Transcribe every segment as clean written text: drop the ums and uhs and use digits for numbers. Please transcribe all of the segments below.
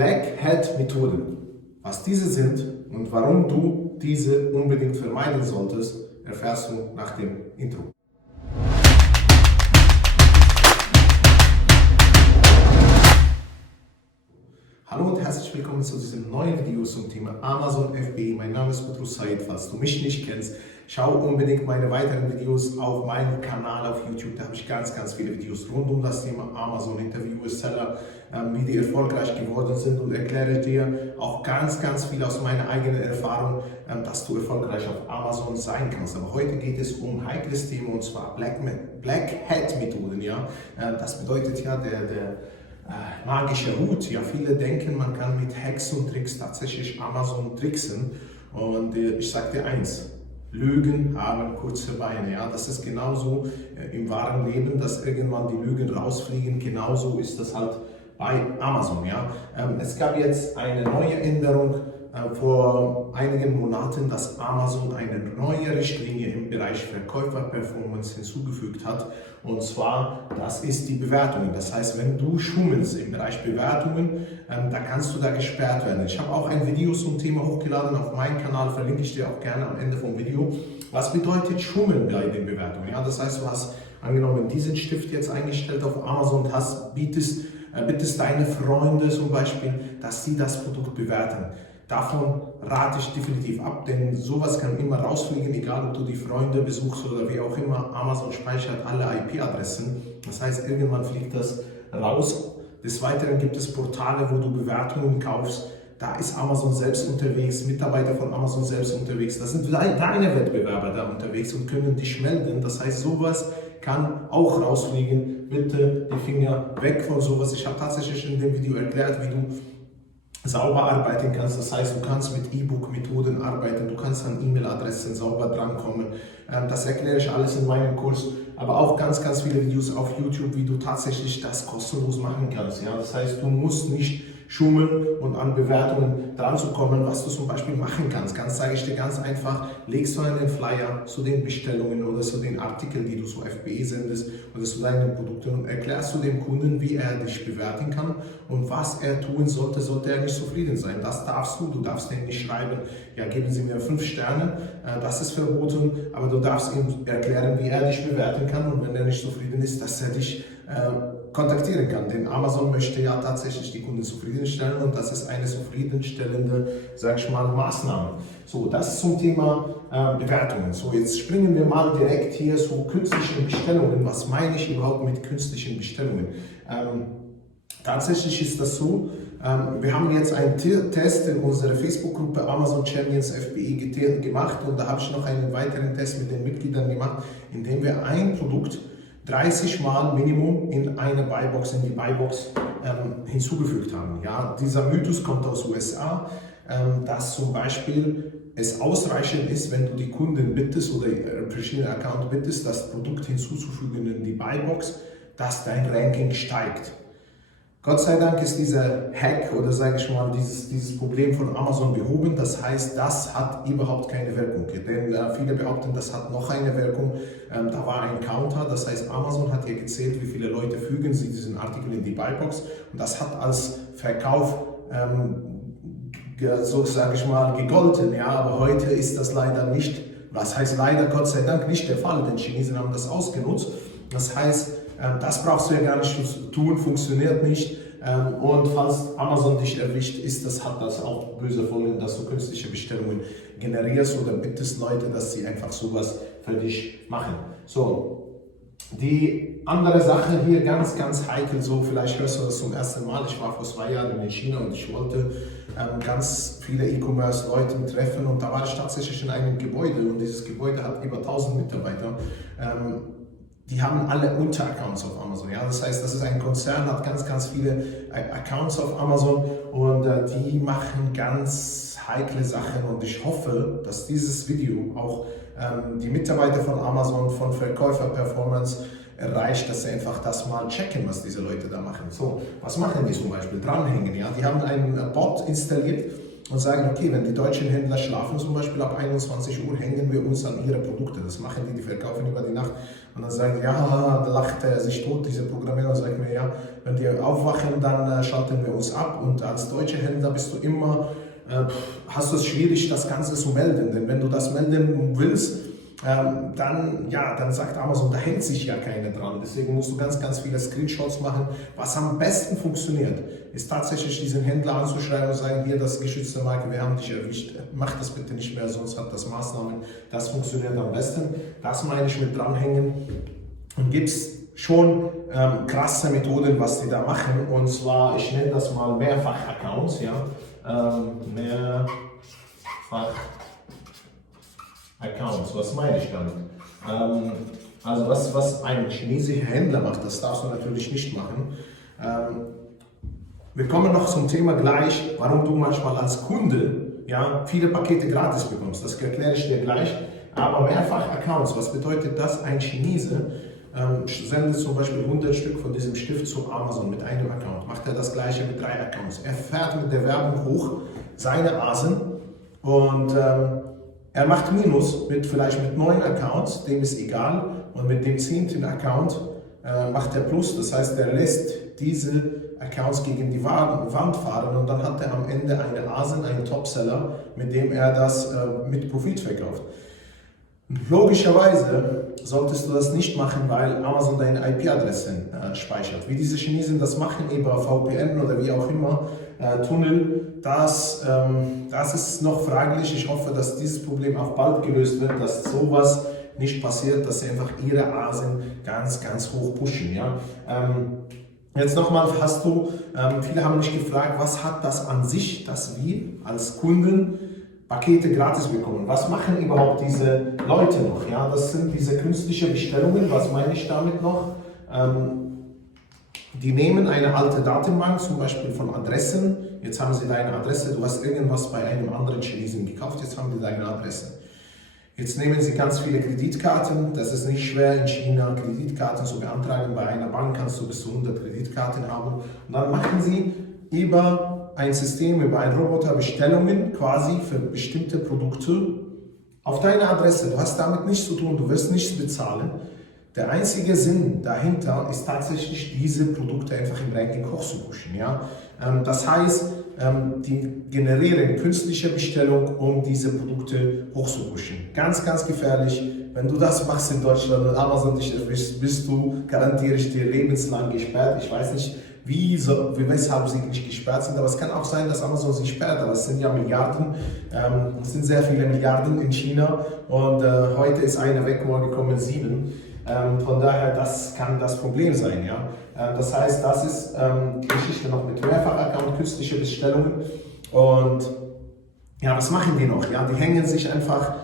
Black Hat Methoden. Was diese sind und warum du diese unbedingt vermeiden solltest, erfährst du nach dem Intro. Hallo und herzlich willkommen zu diesem neuen Video zum Thema Amazon FBA. Mein Name ist Buches. Falls du mich nicht kennst, schau unbedingt meine weiteren Videos auf meinem Kanal auf YouTube. Da habe ich ganz viele Videos rund um das Thema Amazon, Interview, Seller, wie die erfolgreich geworden sind, und erkläre dir auch ganz viel aus meiner eigenen Erfahrung, dass du erfolgreich auf Amazon sein kannst. Aber heute geht es um ein heikles Thema, und zwar Black Hat Methoden. Ja? Das bedeutet ja der magischer Hut. Ja, viele denken, man kann mit Hacks und Tricks tatsächlich Amazon tricksen. Und ich sage dir eins: Lügen haben kurze Beine. Ja, das ist genauso im wahren Leben, dass irgendwann die Lügen rausfliegen. Genauso ist das halt bei Amazon. Ja, es gab jetzt eine neue Änderung vor einigen Monaten, dass Amazon eine neue Richtlinie im Bereich Verkäuferperformance hinzugefügt hat. Und zwar, das ist die Bewertungen. Das heißt, wenn du schummelst im Bereich Bewertungen, da kannst du da gesperrt werden. Ich habe auch ein Video zum Thema hochgeladen auf meinem Kanal, verlinke ich dir auch gerne am Ende vom Video. Was bedeutet Schummeln bei den Bewertungen? Ja, das heißt, du hast angenommen diesen Stift jetzt eingestellt auf Amazon und bittest deine Freunde zum Beispiel, dass sie das Produkt bewerten. Davon rate ich definitiv ab, denn sowas kann immer rausfliegen, egal ob du die Freunde besuchst oder wie auch immer. Amazon speichert alle IP-Adressen, das heißt, irgendwann fliegt das raus. Des Weiteren gibt es Portale, wo du Bewertungen kaufst. Da ist Amazon selbst unterwegs, Mitarbeiter von Amazon selbst unterwegs. Da sind deine Wettbewerber da unterwegs und können dich melden. Das heißt, sowas kann auch rausfliegen. Bitte die Finger weg von sowas. Ich habe tatsächlich in dem Video erklärt, wie du sauber arbeiten kannst. Das heißt, du kannst mit E-Book-Methoden arbeiten, du kannst an E-Mail-Adressen sauber drankommen. Das erkläre ich alles in meinem Kurs, aber auch ganz viele Videos auf YouTube, wie du tatsächlich das kostenlos machen kannst. Ja? Das heißt, du musst nicht schummeln und an Bewertungen dran zu kommen, was du zum Beispiel machen kannst. Sage ich dir ganz einfach: legst du einen Flyer zu den Bestellungen oder zu den Artikeln, die du zu FBA sendest oder zu deinen Produkten, und erklärst du dem Kunden, wie er dich bewerten kann und was er tun sollte, sollte er nicht zufrieden sein. Das darfst du. Du darfst ihm nicht schreiben, ja, geben Sie mir 5 Sterne, das ist verboten, aber du darfst ihm erklären, wie er dich bewerten kann, und wenn er nicht zufrieden ist, dass er dich kontaktieren kann. Denn Amazon möchte ja tatsächlich die Kunden zufriedenstellen, und das ist eine zufriedenstellende, sag ich mal, Maßnahme. So, das zum Thema Bewertungen. So, jetzt springen wir mal direkt hier zu künstlichen Bestellungen. Was meine ich überhaupt mit künstlichen Bestellungen? Tatsächlich ist das so, wir haben jetzt einen Test in unserer Facebook-Gruppe Amazon Champions FBA gemacht, und da habe ich noch einen weiteren Test mit den Mitgliedern gemacht, indem wir ein Produkt 30 Mal Minimum in eine Buybox, in die Buybox hinzugefügt haben. Ja, dieser Mythos kommt aus USA, dass zum Beispiel es ausreichend ist, wenn du die Kunden bittest oder verschiedene Accounts bittest, das Produkt hinzuzufügen in die Buybox, dass dein Ranking steigt. Gott sei Dank ist dieser Hack oder sage ich mal dieses Problem von Amazon behoben. Das heißt, das hat überhaupt keine Wirkung. Denn viele behaupten, das hat noch eine Wirkung. Da war ein Counter, das heißt, Amazon hat hier gezählt, wie viele Leute fügen sie diesen Artikel in die Buybox. Und das hat als Verkauf so sage ich mal gegolten. Ja, aber heute ist das leider nicht, was heißt leider, Gott sei Dank nicht der Fall, denn Chinesen haben das ausgenutzt. Das heißt, das brauchst du ja gar nicht zu tun, funktioniert nicht. Und falls Amazon dich erwischt, hat das auch böse Folgen, dass du künstliche Bestellungen generierst oder bittest Leute, dass sie einfach sowas für dich machen. So, die andere Sache hier, ganz heikel, so vielleicht hörst du das zum ersten Mal. Ich war vor 2 Jahren in China und ich wollte ganz viele E-Commerce-Leute treffen, und da war ich tatsächlich in einem Gebäude, und dieses Gebäude hat über 1000 Mitarbeiter. Die haben alle Unteraccounts auf Amazon. Ja? Das heißt, das ist ein Konzern, hat ganz viele Accounts auf Amazon, und die machen ganz heikle Sachen, und ich hoffe, dass dieses Video auch die Mitarbeiter von Amazon, von Verkäuferperformance erreicht, dass sie einfach das mal checken, was diese Leute da machen. So, was machen die zum Beispiel? Dranhängen. Ja? Die haben einen Bot installiert, und sagen, okay, wenn die deutschen Händler schlafen, zum Beispiel ab 21 Uhr, hängen wir uns an ihre Produkte. Das machen die verkaufen über die Nacht. Und dann sagen die, ja, da lacht er sich tot, diese Programmierer, und sagt mir, ja, wenn die aufwachen, dann schalten wir uns ab. Und als deutscher Händler bist du immer, hast du es schwierig, das Ganze zu melden. Denn wenn du das melden willst, dann sagt Amazon, da hält sich ja keiner dran. Deswegen musst du ganz viele Screenshots machen. Was am besten funktioniert, ist tatsächlich diesen Händler anzuschreiben und sagen, hier, das geschützte Marke, wir haben dich erwischt, mach das bitte nicht mehr, sonst hat das Maßnahmen. Das funktioniert am besten. Das meine ich mit dranhängen. Und gibt es schon krasse Methoden, was die da machen. Und zwar, ich nenne das mal Mehrfach-Accounts. Ja? Mehrfach-Accounts, was meine ich damit? Also was ein chinesischer Händler macht, das darfst du natürlich nicht machen. Wir kommen noch zum Thema gleich, warum du manchmal als Kunde viele Pakete gratis bekommst. Das erkläre ich dir gleich. Aber Mehrfach-Accounts, was bedeutet das? Ein Chinese sendet zum Beispiel 100 Stück von diesem Stift zu Amazon mit einem Account. Macht er das gleiche mit 3 Accounts. Er fährt mit der Werbung hoch seine Asen und er macht Minus vielleicht mit 9 Accounts, dem ist egal. Und mit dem 10. Account macht er Plus. Das heißt, er lässt diese Accounts gegen die Wand fahren und dann hat er am Ende eine Asen, einen Topseller, mit dem er das mit Profit verkauft. Logischerweise solltest du das nicht machen, weil Amazon deine IP-Adressen speichert. Wie diese Chinesen das machen, über VPN oder wie auch immer, Tunnel, das ist noch fraglich. Ich hoffe, dass dieses Problem auch bald gelöst wird, dass sowas nicht passiert, dass sie einfach ihre Asen ganz hoch pushen. Ja? Jetzt nochmal viele haben mich gefragt, was hat das an sich, dass wir als Kunden Pakete gratis bekommen. Was machen überhaupt diese Leute noch? Ja, das sind diese künstlichen Bestellungen. Was meine ich damit noch? Die nehmen eine alte Datenbank, zum Beispiel von Adressen. Jetzt haben sie deine Adresse, du hast irgendwas bei einem anderen Chinesen gekauft, jetzt haben die deine Adresse. Jetzt nehmen sie ganz viele Kreditkarten. Das ist nicht schwer in China, Kreditkarten zu beantragen. Bei einer Bank kannst du bis zu 100 Kreditkarten haben. Und dann machen sie über ein System, über einen Roboter Bestellungen quasi für bestimmte Produkte auf deine Adresse. Du hast damit nichts zu tun, du wirst nichts bezahlen. Der einzige Sinn dahinter ist tatsächlich, diese Produkte einfach im Ranking hoch zu pushen. Ja? Das heißt, die generieren künstliche Bestellung, um diese Produkte hoch zu pushen. Ganz gefährlich. Wenn du das machst in Deutschland und Amazon dich erwischt, bist du, garantiere ich dir, lebenslang gesperrt. Ich weiß nicht, weshalb sie nicht gesperrt sind, aber es kann auch sein, dass Amazon sie sperrt, aber es sind ja Milliarden, es sind sehr viele Milliarden in China und heute ist eine weg, morgen kommen 7. Von daher, das kann das Problem sein. Ja? Das heißt, das ist Geschichte noch mit Mehrfach-Account, künstliche Bestellungen und ja, was machen die noch? Ja? Die hängen sich einfach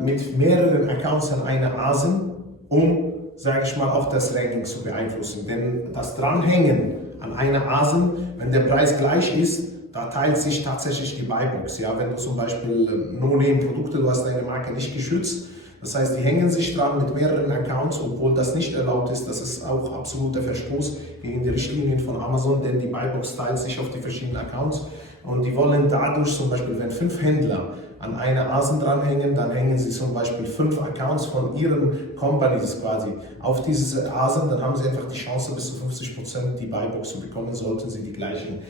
mit mehreren Accounts an eine Asen, um, sage ich mal, auch das Ranking zu beeinflussen. Denn das Dranhängen an einer Asen, wenn der Preis gleich ist, da teilt sich tatsächlich die Buybox. Ja? Wenn du zum Beispiel No-Name-Produkte, du hast deine Marke nicht geschützt, das heißt, die hängen sich dran mit mehreren Accounts, obwohl das nicht erlaubt ist. Das ist auch absoluter Verstoß gegen die Richtlinien von Amazon, denn die Buybox teilt sich auf die verschiedenen Accounts und die wollen dadurch zum Beispiel, wenn 5 Händler an einer Asen dranhängen, dann hängen sie zum Beispiel 5 Accounts von ihren Companies quasi auf diese Asen, dann haben sie einfach die Chance, bis zu 50% die Buybox zu bekommen, sollten sie die gleichen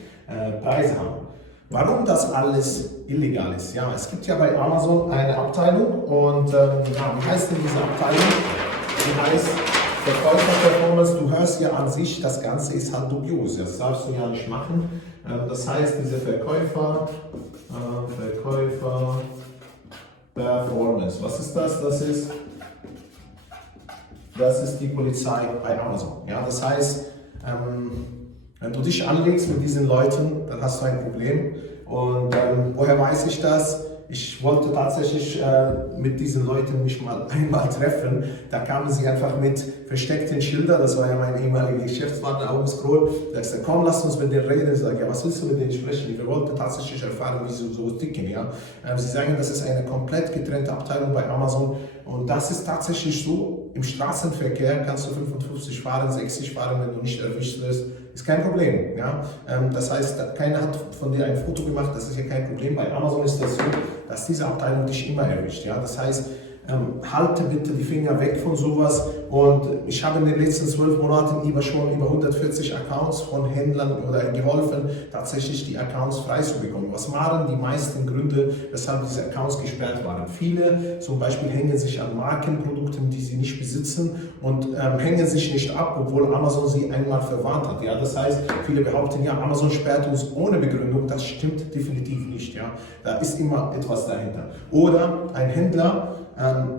Preise haben. Warum das alles illegal ist? Ja, es gibt ja bei Amazon eine Abteilung und wie heißt denn diese Abteilung? Die heißt Verkäufer-Performance. Du hörst ja an sich, das Ganze ist halt dubios, das darfst du ja nicht machen. Das heißt, diese Verkäufer-Performance, was ist das? Das ist die Polizei bei Amazon. Ja, das heißt, wenn du dich anlegst mit diesen Leuten, dann hast du ein Problem. Und woher weiß ich das? Ich wollte tatsächlich mit diesen Leuten mich mal einmal treffen. Da kamen sie einfach mit versteckten Schildern. Das war ja mein ehemaliger Geschäftspartner, August Kroll. Da sagte, komm, lass uns mit denen reden. Ich sage, ja, was willst du mit denen sprechen? Wir wollten tatsächlich erfahren, wie sie so ticken. Ja? Sie sagen, das ist eine komplett getrennte Abteilung bei Amazon. Und das ist tatsächlich so. im Straßenverkehr kannst du 55 fahren, 60 fahren, wenn du nicht erwischt wirst, ist kein Problem. Ja? Das heißt, keiner hat von dir ein Foto gemacht, das ist ja kein Problem. Bei Amazon ist das so, dass diese Abteilung dich immer erwischt. Ja? Das heißt, halte bitte die Finger weg von sowas. Und ich habe in den letzten 12 Monaten schon über 140 Accounts von Händlern oder geholfen, tatsächlich die Accounts freizubekommen. Was waren die meisten Gründe, weshalb diese Accounts gesperrt waren? Viele zum Beispiel hängen sich an Markenprodukten, die sie nicht besitzen und hängen sich nicht ab, obwohl Amazon sie einmal verwarnt hat. Ja? Das heißt, viele behaupten, ja, Amazon sperrt uns ohne Begründung. Das stimmt definitiv nicht. Ja? Da ist immer etwas dahinter. Oder ein Händler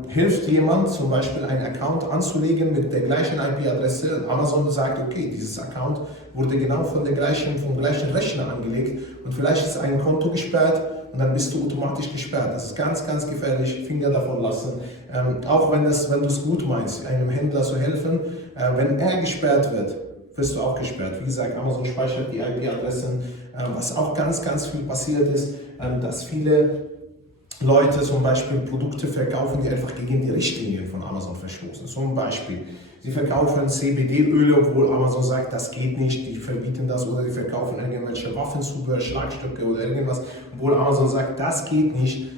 hilft jemand, zum Beispiel einen Account anzulegen mit der gleichen IP-Adresse. Amazon sagt, okay, dieses Account wurde genau vom gleichen Rechner angelegt und vielleicht ist ein Konto gesperrt und dann bist du automatisch gesperrt. Das ist ganz, ganz gefährlich. Finger davon lassen. Auch wenn du es gut meinst, einem Händler zu helfen, wenn er gesperrt wird, wirst du auch gesperrt. Wie gesagt, Amazon speichert die IP-Adressen. Was auch ganz, ganz viel passiert ist, dass viele Leute zum Beispiel Produkte verkaufen, die einfach gegen die Richtlinien von Amazon verstoßen. Zum Beispiel, sie verkaufen CBD-Öle, obwohl Amazon sagt, das geht nicht, die verbieten das, oder sie verkaufen irgendwelche Waffenzubehör, Schlagstöcke oder irgendwas, obwohl Amazon sagt, das geht nicht,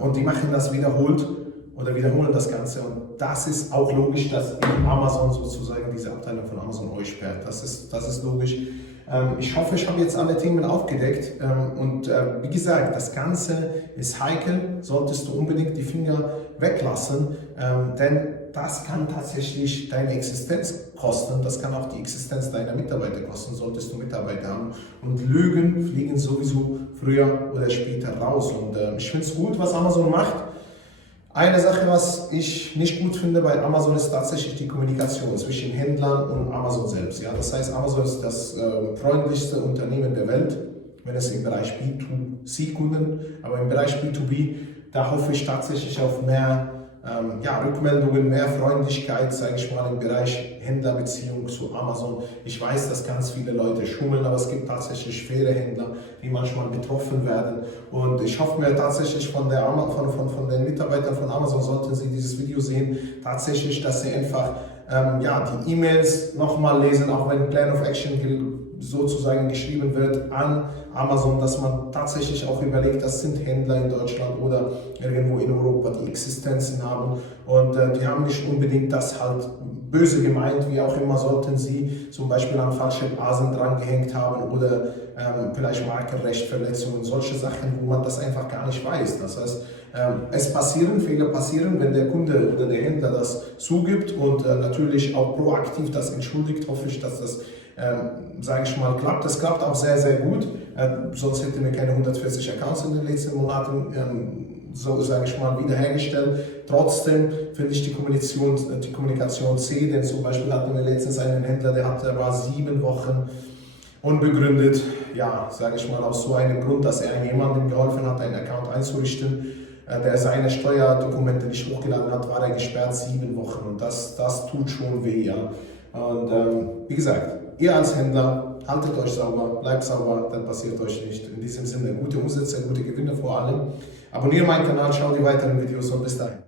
und die machen das wiederholt oder wiederholen das Ganze, und das ist auch logisch, dass Amazon sozusagen diese Abteilung von Amazon euch sperrt. Das ist logisch. Ich hoffe, ich habe jetzt alle Themen aufgedeckt, und wie gesagt, das Ganze ist heikel, solltest du unbedingt die Finger weglassen, denn das kann tatsächlich deine Existenz kosten, das kann auch die Existenz deiner Mitarbeiter kosten, solltest du Mitarbeiter haben, und Lügen fliegen sowieso früher oder später raus, und ich finde es gut, was Amazon macht. Eine Sache, was ich nicht gut finde bei Amazon, ist tatsächlich die Kommunikation zwischen Händlern und Amazon selbst. Ja, das heißt, Amazon ist das freundlichste Unternehmen der Welt, wenn es im Bereich B2C-Kunden, aber im Bereich B2B, da hoffe ich tatsächlich auf mehr Rückmeldungen, mehr Freundlichkeit, sage ich mal, im Bereich Händlerbeziehung zu Amazon. Ich weiß, dass ganz viele Leute schummeln, aber es gibt tatsächlich faire Händler, die manchmal betroffen werden. Und ich hoffe mir tatsächlich von den Mitarbeitern von Amazon, sollten sie dieses Video sehen, tatsächlich, dass sie einfach die E-Mails nochmal lesen, auch wenn Plan of Action sozusagen geschrieben wird an Amazon, dass man tatsächlich auch überlegt, das sind Händler in Deutschland oder irgendwo in Europa, die Existenzen haben, und die haben nicht unbedingt das halt böse gemeint, wie auch immer, sollten sie zum Beispiel an falsche Blasen dran gehängt haben oder vielleicht Markenrechtverletzungen, solche Sachen, wo man das einfach gar nicht weiß. Das heißt, Fehler passieren, wenn der Kunde oder der Händler das zugibt und natürlich auch proaktiv das entschuldigt, hoffe ich, dass das sage ich mal, klappt. Das klappt auch sehr, sehr gut. Sonst hätten wir keine 140 Accounts in den letzten Monaten, so sage ich mal, wiederhergestellt. Trotzdem finde ich die Kommunikation zäh, denn zum Beispiel hatten wir letztens einen Händler, der war 7 Wochen unbegründet, sage ich mal, aus so einem Grund, dass er jemandem geholfen hat, einen Account einzurichten, der seine Steuerdokumente nicht hochgeladen hat, war er gesperrt 7 Wochen, und das tut schon weh, ja. Und wie gesagt, ihr als Händler, haltet euch sauber, bleibt sauber, dann passiert euch nicht. In diesem Sinne, gute Umsätze, gute Gewinne vor allem. Abonniere meinen Kanal, schau die weiteren Videos und bis dahin.